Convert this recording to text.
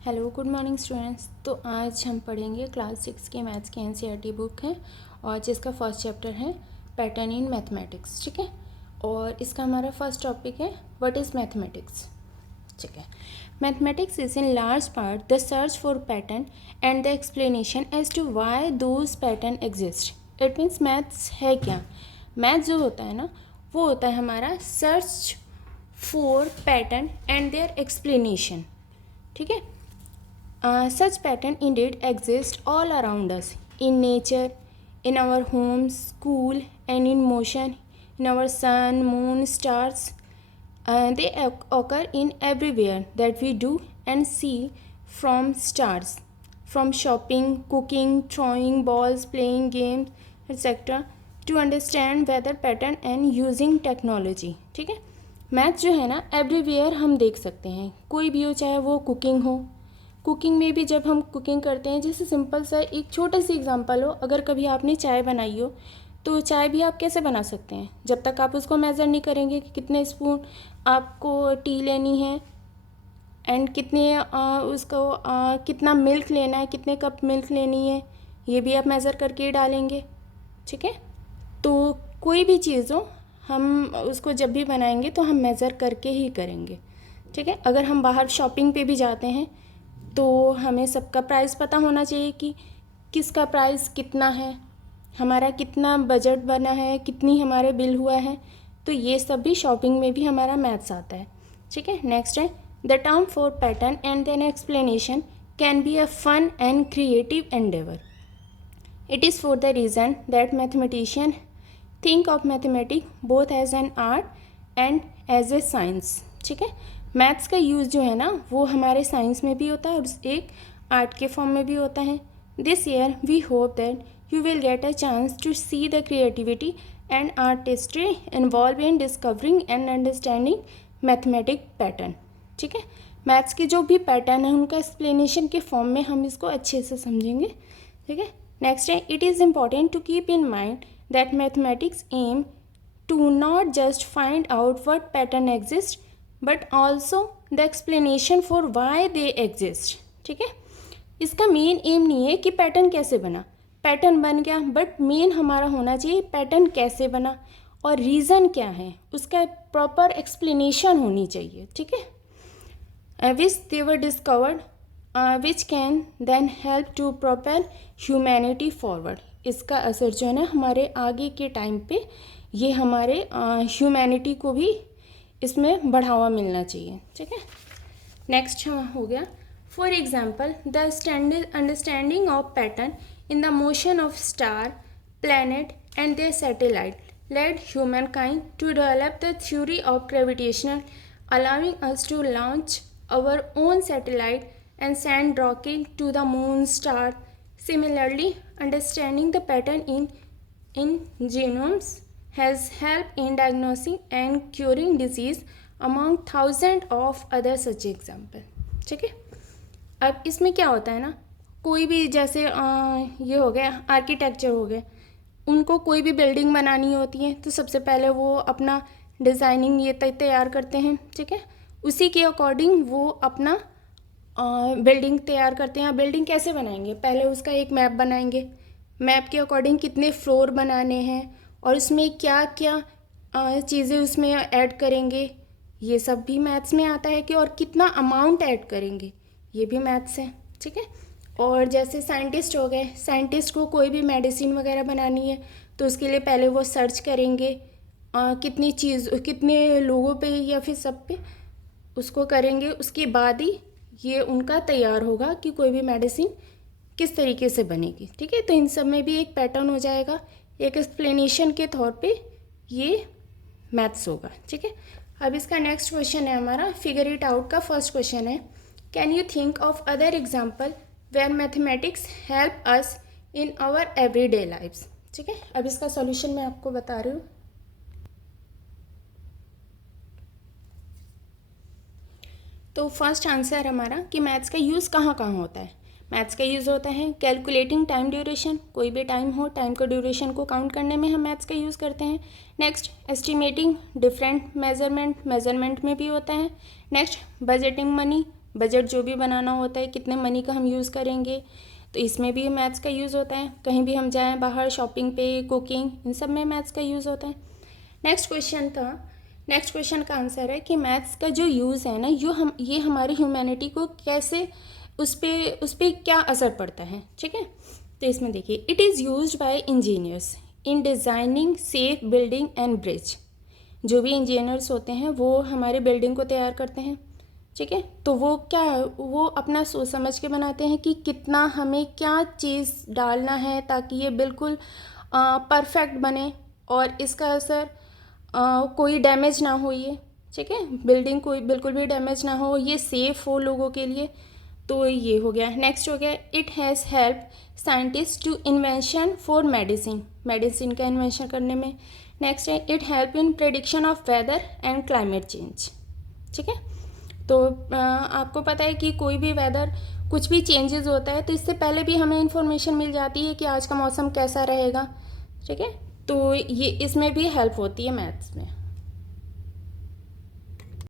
Hello good morning students. तो आज हम पढ़ेंगे क्लास 6 के मैथ्स की एनसीईआरटी बुक है और जिसका फर्स्ट चैप्टर है पैटर्न इन मैथमेटिक्स। ठीक है, और इसका हमारा फर्स्ट टॉपिक है व्हाट इज़ मैथमेटिक्स। ठीक है, mathematics is in large part the search for pattern and the explanation as to why those pattern exist. It means maths है क्या। मैथ जो होता है ना, वो होता है हमारा search for pattern and their explanation. ठीक है, such pattern indeed exist all around us in nature, in our homes, school, and in motion, in our sun, moon, stars. They occur in everywhere that we do and see, from stars, from shopping, cooking, throwing balls, playing games, etc. to understand weather pattern and using technology. ठीक है, math जो है ना everywhere हम देख सकते हैं, कोई भी हो, चाहे वो कुकिंग हो। कुकिंग में भी जब हम कुकिंग करते हैं, जैसे सिंपल सा एक छोटा सी एग्जांपल हो, अगर कभी आपने चाय बनाई हो तो चाय भी आप कैसे बना सकते हैं, जब तक आप उसको मेज़र नहीं करेंगे कि कितने स्पून आपको टी लेनी है एंड कितने उसको कितना मिल्क लेना है, कितने कप मिल्क लेनी है, ये भी आप मेज़र करके ही डालेंगे। ठीक है, तो कोई भी चीज़ हो, हम उसको जब भी बनाएंगे तो हम मेज़र करके ही करेंगे। ठीक है, अगर हम बाहर शॉपिंग पे भी जाते हैं तो हमें सबका प्राइस पता होना चाहिए कि किसका प्राइस कितना है, हमारा कितना बजट बना है, कितनी हमारे बिल हुआ है। तो ये सब भी शॉपिंग में भी हमारा मैथ्स आता है। ठीक है, नेक्स्ट है the term for pattern and then explanation can be a fun and creative endeavour. It is for the reason that mathematician think of mathematics both as an art and as a science. ठीक है, maths का use जो है ना वो हमारे science में भी होता है और एक आर्ट के फॉर्म में भी होता है। This year we hope that you will get a chance to see the creativity and artistry involve in discovering and understanding mathematic pattern. ठीक है, मैथ्स के जो भी पैटर्न है उनका एक्सप्लेनेशन के फॉर्म में हम इसको अच्छे से समझेंगे। ठीक है, नेक्स्ट है it is important to keep in mind that mathematics aim to not just find out what pattern exist but also the explanation for why they exist. ठीक है, इसका मेन एम नहीं है कि पैटर्न कैसे बना, पैटर्न बन गया, बट मेन हमारा होना चाहिए पैटर्न कैसे बना और रीज़न क्या है, उसका प्रॉपर एक्सप्लेनेशन होनी चाहिए। ठीक है, which they were discovered which can then help to propel humanity forward. इसका असर जो है ना हमारे आगे के टाइम पे ये हमारे ह्यूमैनिटी को भी इसमें बढ़ावा मिलना चाहिए। ठीक है, नेक्स्ट हो गया for example the understanding of pattern in the motion of star planet and their satellite led human kind to develop the theory of gravitational allowing us to launch our own satellite and send rocket to the moon star. Similarly, understanding the pattern in genomes has helped in diagnosing and curing disease among thousands of other such example. ठीक है, अब इसमें क्या होता है ना, कोई भी जैसे ये हो गया आर्किटेक्चर हो गए, उनको कोई भी बिल्डिंग बनानी होती है तो सबसे पहले वो अपना डिज़ाइनिंग ये तैयार करते हैं। ठीक है, उसी के अकॉर्डिंग वो अपना बिल्डिंग तैयार करते हैं। बिल्डिंग कैसे बनाएंगे, पहले उसका एक मैप बनाएंगे, मैप के अकॉर्डिंग कितने फ्लोर बनाने हैं और उसमें क्या क्या चीज़ें उसमें ऐड करेंगे, ये सब भी मैथ्स में आता है कि और कितना अमाउंट ऐड करेंगे, ये भी मैथ्स है। ठीक है, और जैसे साइंटिस्ट हो गए, साइंटिस्ट को कोई भी मेडिसिन वगैरह बनानी है तो उसके लिए पहले वो सर्च करेंगे कितनी चीज़ कितने लोगों पे या फिर सब पे उसको करेंगे, उसके बाद ही ये उनका तैयार होगा कि कोई भी मेडिसिन किस तरीके से बनेगी। ठीक है, तो इन सब में भी एक पैटर्न हो जाएगा, एक एक्सप्लेनेशन के तौर पे ये मैथ्स होगा। ठीक है, अब इसका नेक्स्ट क्वेश्चन है हमारा फिगर इट आउट का फर्स्ट क्वेश्चन है can you think of other example where mathematics help us in our everyday lives. ठीक है, अब इसका सॉल्यूशन मैं आपको बता रही हूँ। तो फर्स्ट आंसर हमारा कि मैथ्स का यूज़ कहाँ कहाँ होता है। मैथ्स का यूज़ होता है कैलकुलेटिंग टाइम ड्यूरेशन, कोई भी टाइम हो, टाइम का ड्यूरेशन को काउंट करने में हम मैथ्स का यूज़ करते हैं। नेक्स्ट एस्टिमेटिंग डिफरेंट मेजरमेंट में भी होता है। नेक्स्ट बजटिंग मनी, बजट जो भी बनाना होता है, कितने मनी का हम यूज़ करेंगे, तो इसमें भी मैथ्स का यूज़ होता है। कहीं भी हम जाएं बाहर, शॉपिंग पे, कुकिंग, इन सब में मैथ्स का यूज़ होता है। नेक्स्ट क्वेश्चन का आंसर है कि मैथ्स का जो यूज़ है ना, ये हमारी ह्यूमैनिटी को कैसे, उस पर क्या असर पड़ता है, ठीक है। तो इसमें देखिए, it is used by engineers in designing safe building and bridge. जो भी इंजीनियर्स होते हैं वो हमारे बिल्डिंग को तैयार करते हैं, ठीक है। तो वो अपना सोच समझ के बनाते हैं कि कितना हमें क्या चीज़ डालना है ताकि ये बिल्कुल परफेक्ट बने और इसका असर कोई डैमेज ना हो, ये ठीक है, बिल्डिंग कोई बिल्कुल भी डैमेज ना हो, ये सेफ़ हो लोगों के लिए। तो ये हो गया। नेक्स्ट हो गया, it has help scientist to invention for medicine का इन्वेंशन करने में। नेक्स्ट है, it help in prediction of weather and climate change, ठीक है। तो आपको पता है कि कोई भी वेदर, कुछ भी चेंजेस होता है तो इससे पहले भी हमें इन्फॉर्मेशन मिल जाती है कि आज का मौसम कैसा रहेगा, ठीक है। तो ये इसमें भी हेल्प होती है मैथ्स में।